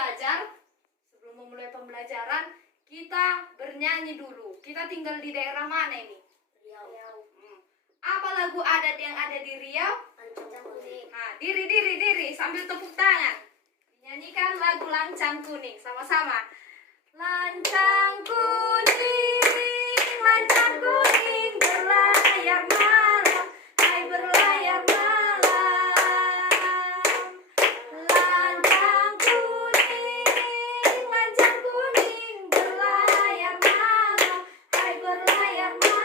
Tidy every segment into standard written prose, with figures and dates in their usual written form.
belajar, sebelum memulai pembelajaran, kita bernyanyi dulu. Kita tinggal di daerah mana ini? Riau. Apa lagu adat yang ada di Riau? Lancang kuning. Nah, diri sambil tepuk tangan. Dinyanyikan lagu Lancang Kuning sama-sama. Lancang kuning berlayar malam, hai berlayar malam. Lancang kuning berlayar malam, hai berlayar malam.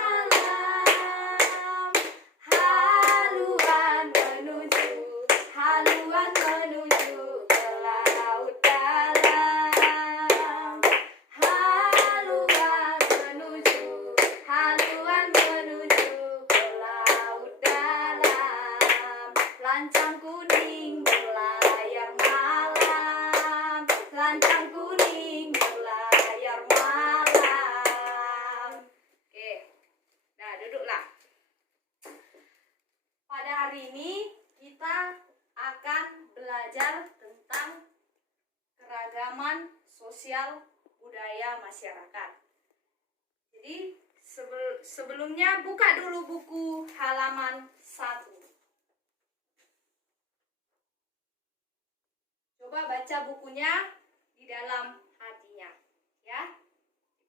Haluan menuju ke laut dalam. Haluan menuju ke laut dalam. Lancang kuning berlayar malam, lancang kuning berlayar malam. Oke, nah duduklah. Pada hari ini kita akan belajar tentang keragaman sosial budaya masyarakat. Jadi sebelumnya buka dulu buku halaman 1. Coba baca bukunya di dalam hatinya, ya.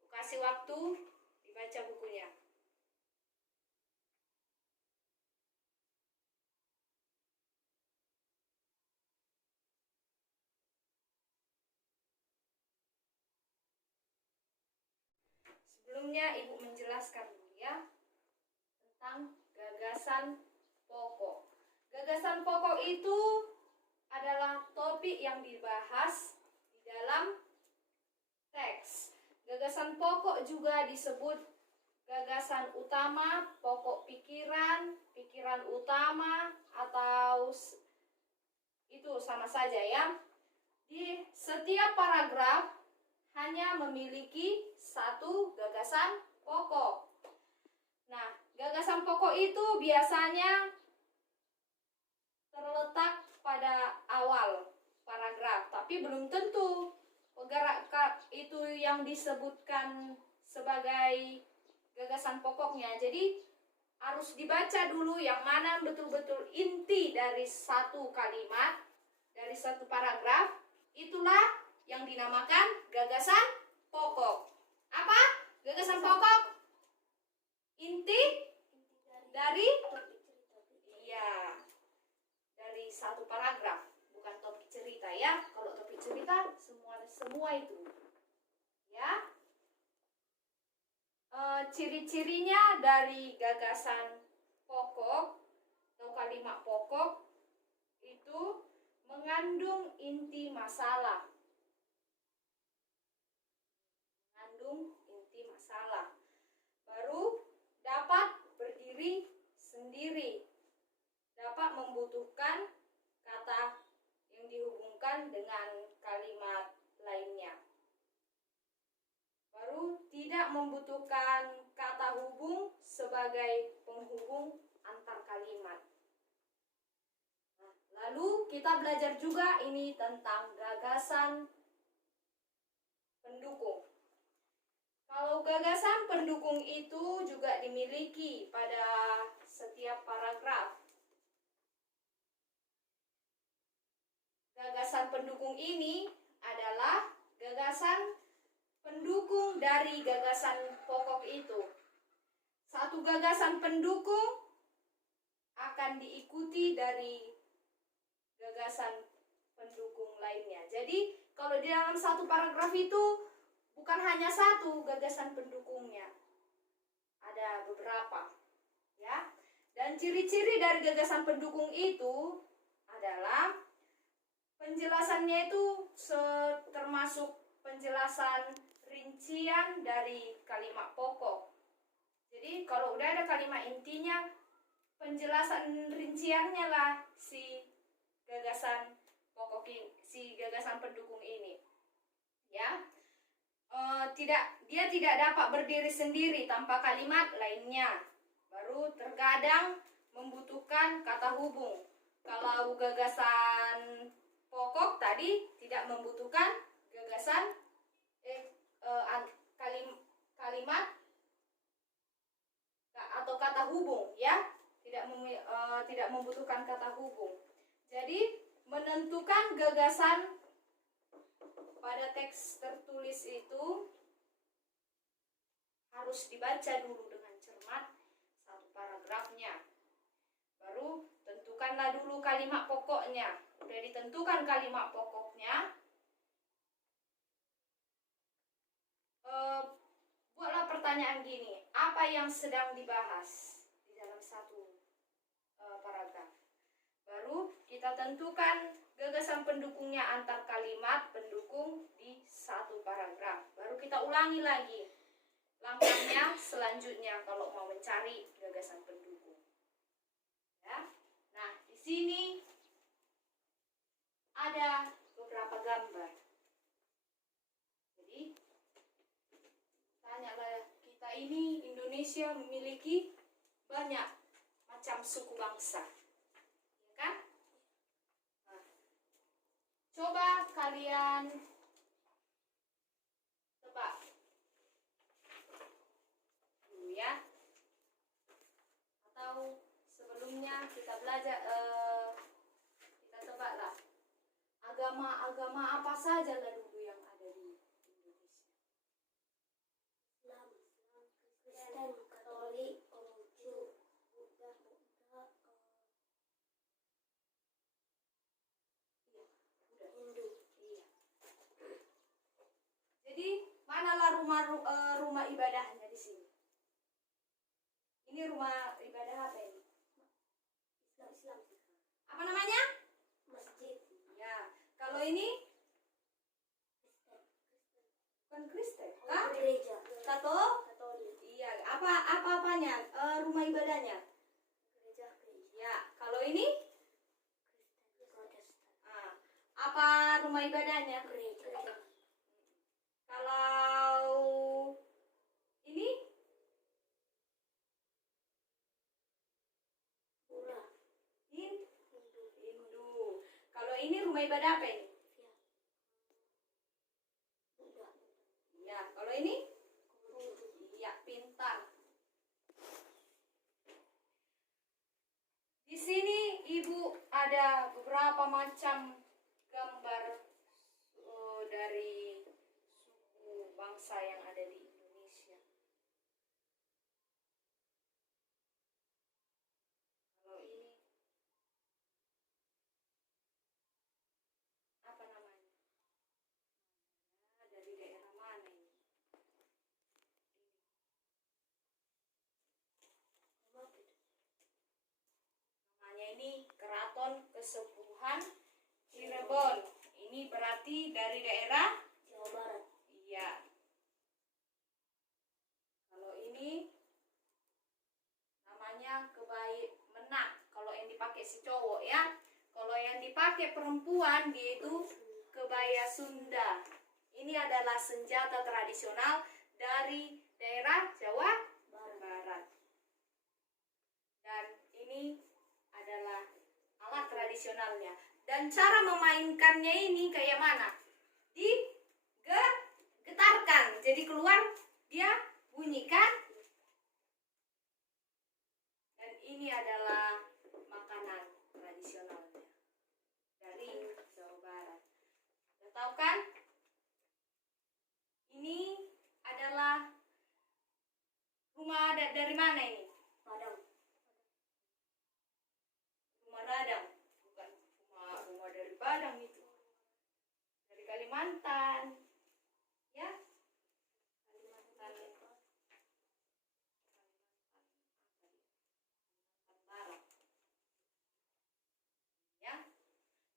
Ibu kasih waktu dibaca bukunya. Sebelumnya Ibu menjelaskan dulu ya tentang gagasan pokok. Gagasan pokok itu adalah topik yang dibahas di dalam teks. Gagasan pokok juga disebut gagasan utama, pokok pikiran, pikiran utama, atau itu sama saja ya. Di setiap paragraf hanya memiliki satu gagasan pokok. Nah, gagasan pokok itu biasanya terletak pada awal paragraf, tapi belum tentu paragraf itu yang disebutkan sebagai gagasan pokoknya. Jadi harus dibaca dulu yang mana betul-betul inti dari satu kalimat, dari satu paragraf. Itulah yang dinamakan gagasan pokok. Apa? Gagasan pokok? Inti dari dari satu paragraf, bukan topik cerita ya. Kalau topik cerita semua itu. Ya. Ciri-cirinya dari gagasan pokok atau kalimat pokok itu mengandung inti masalah. Baru dapat berdiri sendiri, dapat membutuhkan kata yang dihubungkan dengan kalimat lainnya. Baru tidak membutuhkan kata hubung sebagai penghubung antar kalimat. Nah, lalu kita belajar juga ini tentang gagasan pendukung. Kalau gagasan pendukung itu juga dimiliki pada setiap paragraf. Gagasan pendukung ini adalah gagasan pendukung dari gagasan pokok itu. Satu gagasan pendukung akan diikuti dari gagasan pendukung lainnya. Jadi, kalau di dalam satu paragraf itu bukan hanya satu gagasan pendukungnya, ada beberapa, ya. Dan ciri-ciri dari gagasan pendukung itu adalah penjelasannya itu termasuk penjelasan rincian dari kalimat pokok. Jadi kalau udah ada kalimat intinya, penjelasan rinciannya lah si gagasan pokok ini, si gagasan pendukung ini, ya. Dia tidak dapat berdiri sendiri tanpa kalimat lainnya. Baru terkadang membutuhkan kata hubung. Kalau gagasan pokok tadi tidak membutuhkan gagasan pada teks tertulis itu harus dibaca dulu dengan cermat satu paragrafnya. Baru tentukanlah dulu kalimat pokoknya. Udah ditentukan kalimat pokoknya, buatlah pertanyaan gini, apa yang sedang dibahas di dalam satu paragraf. Baru kita tentukan gagasan pendukungnya antar kalimat pendukung di satu paragraf. Baru kita ulangi lagi langkahnya selanjutnya kalau mau mencari gagasan pendukung. Ya. Nah, di sini ada beberapa gambar. Jadi, tanyalah, kita ini Indonesia memiliki banyak macam suku bangsa. Ya kan? Nah, coba kalian tebak dulu ya. Atau sebelumnya kita belajar, kita tebaklah agama-agama apa saja lah dulu yang ada di Indonesia. Islam, Kristen, Katolik, Konghucu, Buddha, Hindu. Iya. Jadi manalah rumah ibadahnya di sini? Ini rumah ibadah apa ini? Islam. Apa namanya? Masjid. Ya. Kalau ini bukan Kristen, kah? Gereja. Katolik. Iya. Apanya? Rumah ibadahnya? Gereja. Ya. Kalau ini? Protestan. Apa rumah ibadahnya? Gereja. Kalau ini? Buddha. Hindu. Kalau ini rumah ibadah apa ini? Buddha. Ya. Kalau ini? Konghucu. Iya, pintar. Di sini Ibu ada beberapa macam gambar dari suku bangsa yang ada di Indonesia. Kalau ini apa namanya? Dari daerah mana ini? Namanya ini Keraton Kesepuhan Cirebon. Ini berarti dari daerah Jawa Barat. iya. Kalau ini namanya Kebaya Menak. Kalau yang dipakai si cowok ya. Kalau yang dipakai perempuan dia itu kebaya Sunda. Ini adalah senjata tradisional dari daerah Jawa Barat. Dan ini adalah alat tradisionalnya. Dan cara memainkannya ini kayak mana? Digetarkan. Jadi keluar dia bunyikan. Dan ini adalah makanan tradisionalnya dari Jawa Barat. Sudah tahu kan? Ini adalah rumah adat dari mana ini? Padang. Rumah Radang. Bukan rumah dari Padang itu. Dari Kalimantan. Ya? Kalimantan Barat. Ya.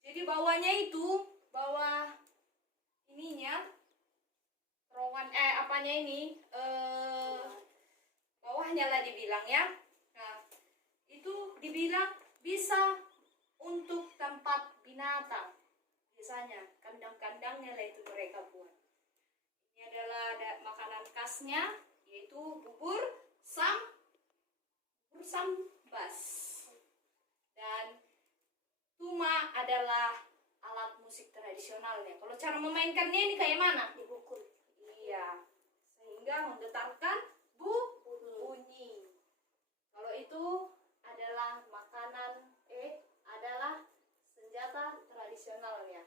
Jadi bawahnya itu, bawah ininya terowongan apanya ini? Bawahnya lah dibilang ya. Nah, itu dibilang bisa untuk tempat binatang. Biasanya kandang-kandangnya lah itu mereka buat. Ini adalah makanan khasnya, yaitu bubur sambas. Dan tuma adalah alat musik tradisionalnya. Kalau cara memainkannya ini kayak mana? Dipukul. Iya, sehingga menggetarkan bunyi. Kalau itu adalah makanan, adalah senjata tradisionalnya.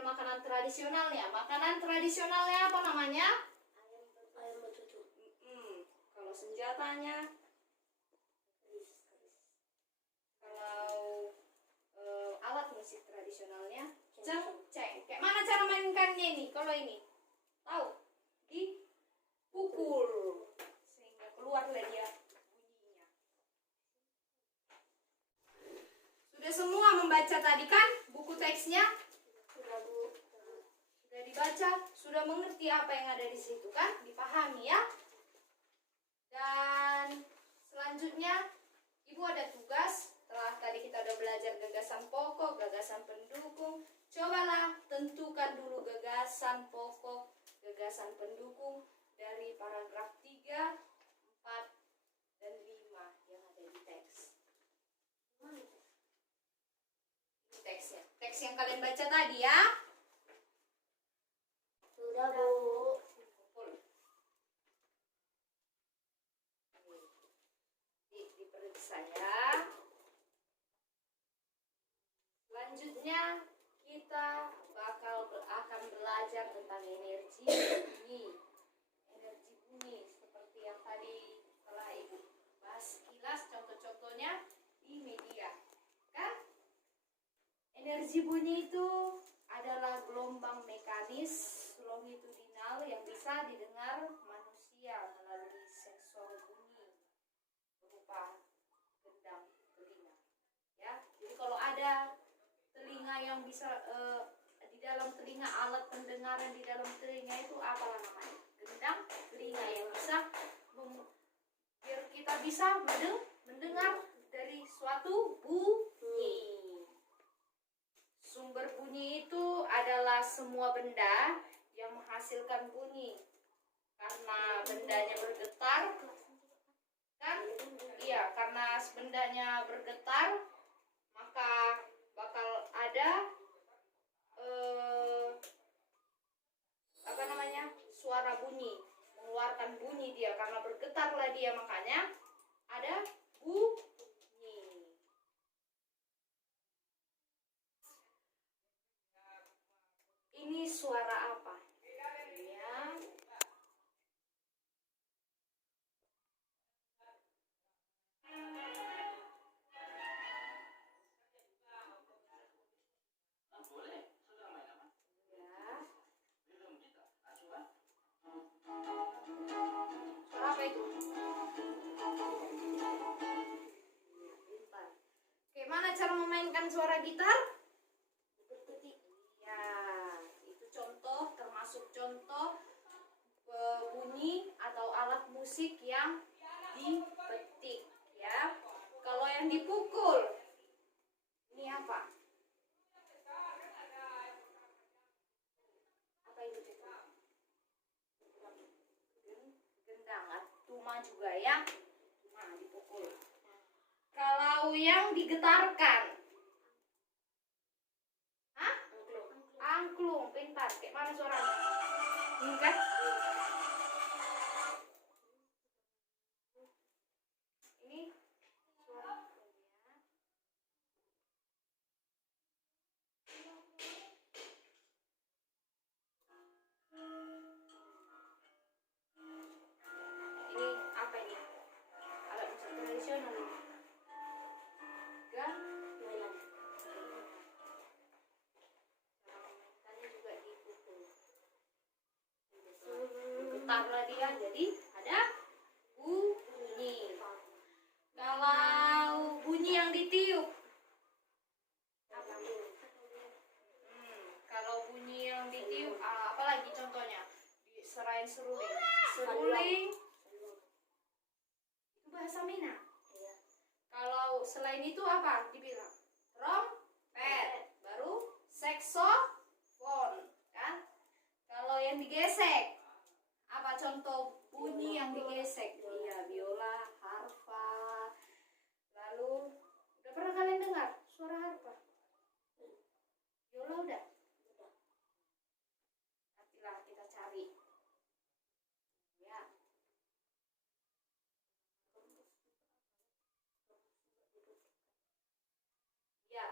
model makanan tradisionalnya. Makanan tradisionalnya apa namanya? Ayam betutu. Kalau senjatanya, kalau alat musik tradisionalnya, cengceng. Kayak mana cara mainkannya ini? Kalau ini, tahu? Dipukul sehingga keluarlah dia bunyinya. Sudah semua membaca tadi kan buku teksnya? Sudah Bu. Sudah dibaca, sudah mengerti apa yang ada di situ kan? Dipahami ya? Dan selanjutnya Ibu ada tugas. Setelah tadi kita udah belajar gagasan pokok, gagasan pendukung, cobalah tentukan dulu gagasan pokok, gagasan pendukung dari paragraf 3, 4, dan 5 yang ada di teks. Ini teksnya. Teks yang kalian baca tadi ya. Sudah Bu. Diperiksa ya. Selanjutnya kita akan belajar tentang energi bunyi. Energi bunyi seperti yang tadi telah Ibu bahas sekilas contoh-contohnya di media. Kan? Energi bunyi itu adalah gelombang mekanis longitudinal yang bisa didengar manusia melalui sensor bunyi berupa gendang telinga. Ya, jadi kalau ada telinga yang bisa di dalam telinga, alat pendengaran di dalam telinga itu apalah namanya? Gendang telinga yang bisa biar kita bisa mendengar dari suatu bunyi. Sumber bunyi itu adalah semua benda yang menghasilkan bunyi. Karena bendanya bergetar, kan? Iya, karena bendanya bergetar, maka bakal ada suara bunyi, mengeluarkan bunyi dia karena bergetarlah dia, makanya ada bunyi. Ini suara apa? Ya. Apa itu? Gitar. Oke, mana cara memainkan suara gitar? Ya, itu contoh, termasuk contoh bunyi atau alat musik yang dipetik, ya. Kalau yang dipukul, ini apa? Apa itu? Gendang, tuma juga ya. Tuma dipukul. Kalau yang digetarkan, hah? Angklung, pintar. Kayak mana suaranya? Ini kan? Ini suara angklungnya. Ini apa ini? Alat musik tradisional ini. Gamelan. Mainkannya juga dipukul. Getarlah dia, jadi ada bunyi. Kalau bunyi yang ditiup, apa? Kalau bunyi yang ditiup, apalagi contohnya? Selain seruling. Seruling itu bahasa Minang. Kalau selain itu apa dibilang? Trompet, baru saksofon, kan? Kalau yang digesek, apa contoh bunyi yang digesek? Iya, biola, harpa. Lalu, udah pernah kalian dengar suara harpa? Biola udah? Nantilah kita cari. Ya. Ya.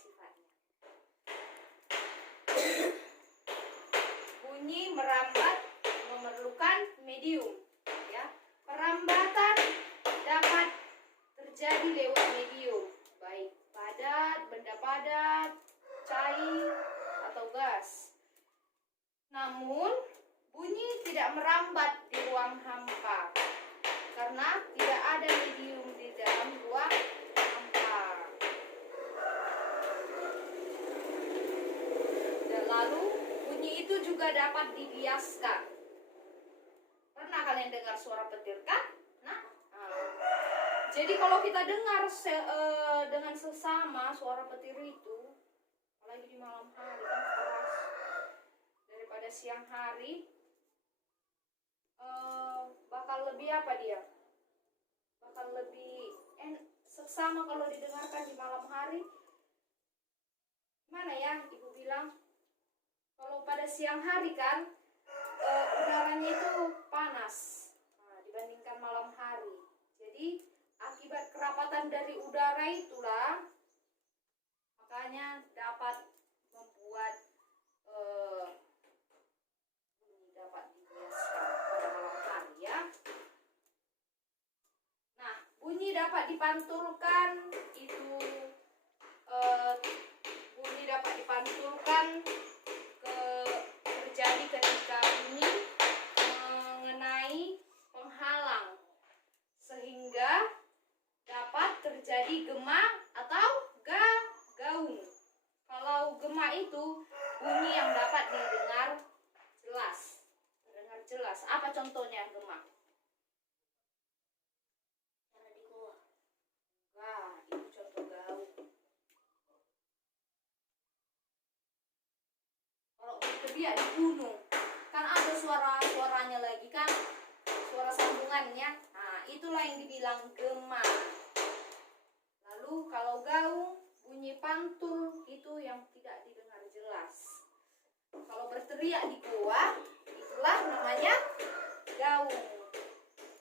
sifatnya. Bunyi merambat memerlukan medium, ya. Perambatan dapat terjadi lewat medium, baik padat, benda padat, cair, atau gas. Namun, bunyi tidak merambat di ruang hampa karena tidak ada medium di dalam ruang hampa. Dan lalu, bunyi itu juga dapat dibiaskan. Pernah kalian dengar suara petir kan? Jadi kalau kita dengar dengan sesama suara petir itu, apalagi di malam hari kan keras daripada siang hari, bakal lebih apa dia? Bakal lebih seksama kalau didengarkan di malam hari. Mana ya ibu bilang? Kalau pada siang hari kan udaranya itu panas dibandingkan malam hari. Jadi akibat kerapatan dari udara itulah makanya dapat membuat bunyi dapat dibiaskan pada malam hari, ya. Nah, bunyi dapat dipantulkan itu bunyi dapat dipantulkan terjadi ketika bunyi mengenai penghalang sehingga dapat terjadi gema atau gaung. Kalau gema itu bunyi yang dapat didengar jelas. Terdengar jelas. Apa contohnya gema? Cara di goa. Wah, itu contoh gaung. Kalau berteriak di gunung, kan ada suaranya lagi kan? Suara sambungannya. Nah, itulah yang dibilang gema. Lalu kalau gaung, bunyi pantul itu yang tidak didengar jelas. Kalau berteriak di goa, itulah namanya gaung.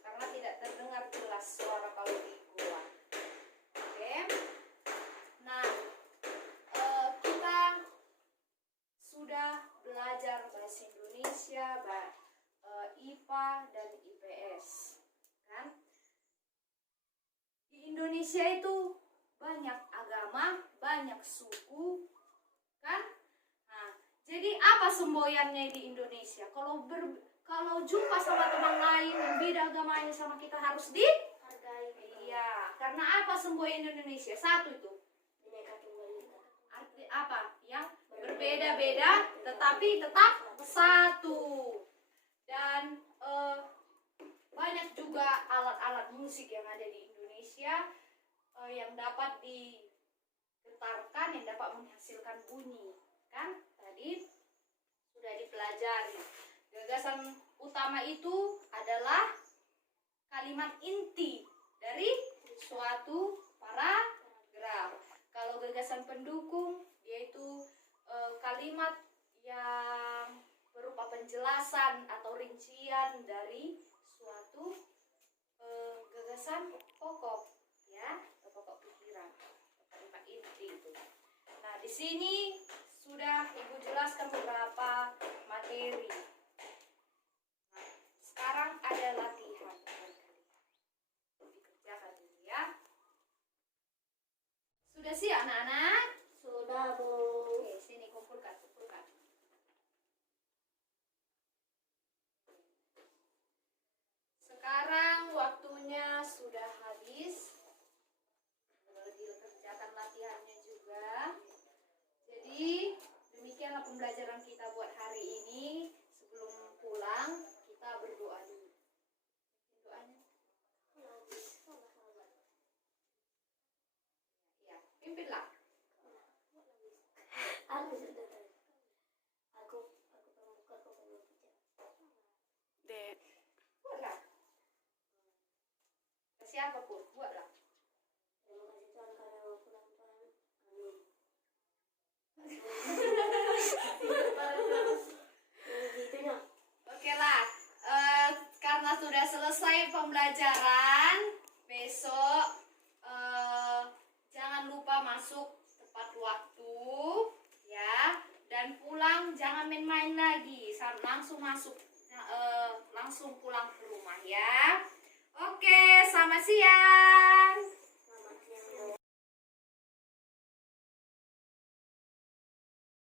Karena tidak terdengar jelas suara kalau di goa. Oke. Nah, kita sudah belajar bahasa Indonesia, IPA dan IPS. Kan? Di Indonesia itu banyak agama, banyak suku, kan? Nah, jadi apa semboyannya di Indonesia? Kalau jumpa sama teman lain yang beda agamanya sama kita harus Hargai. Iya, karena apa semboyan Indonesia? Satu itu. Bineka Tunggal Ika. Arti apa? Yang berbeda-beda tetapi tetap satu. Dan banyak juga alat-alat musik yang ada di Indonesia yang dapat digetarkan, yang dapat menghasilkan bunyi. Kan tadi sudah dipelajari. Gagasan utama itu adalah kalimat inti dari suatu paragraf. Kalau gagasan pendukung yaitu kalimat yang berupa penjelasan atau rincian dari suatu gagasan pokok, ya, atau pokok pikiran, kalimat inti itu. Nah, di sini sudah Ibu jelaskan beberapa materi. Nah, sekarang ada latihan barangkali. Dikerjakan dulu ya. Sudah siap anak-anak? Sudah, Bu. Oke, sini kumpulkan. Sekarang waktunya sudah habis. Dikerjakan latihannya juga. Jadi demikianlah pembelajaran kita buat hari ini. Sebelum pulang kita berdoa dulu. Doanya? Ya, pimpinlah. Aku sudah tahu. Aku pemuka, aku pembicara. Dek, Buatlah. Ke siapapun, buatlah. Terima kasih Tuhan karena mau pulang Tuhan. Amin. Begitunya. Oke lah, karena sudah selesai pembelajaran, besok jangan lupa masuk tepat waktu. silakan langsung masuk, langsung pulang ke rumah ya. Oke, selamat siang.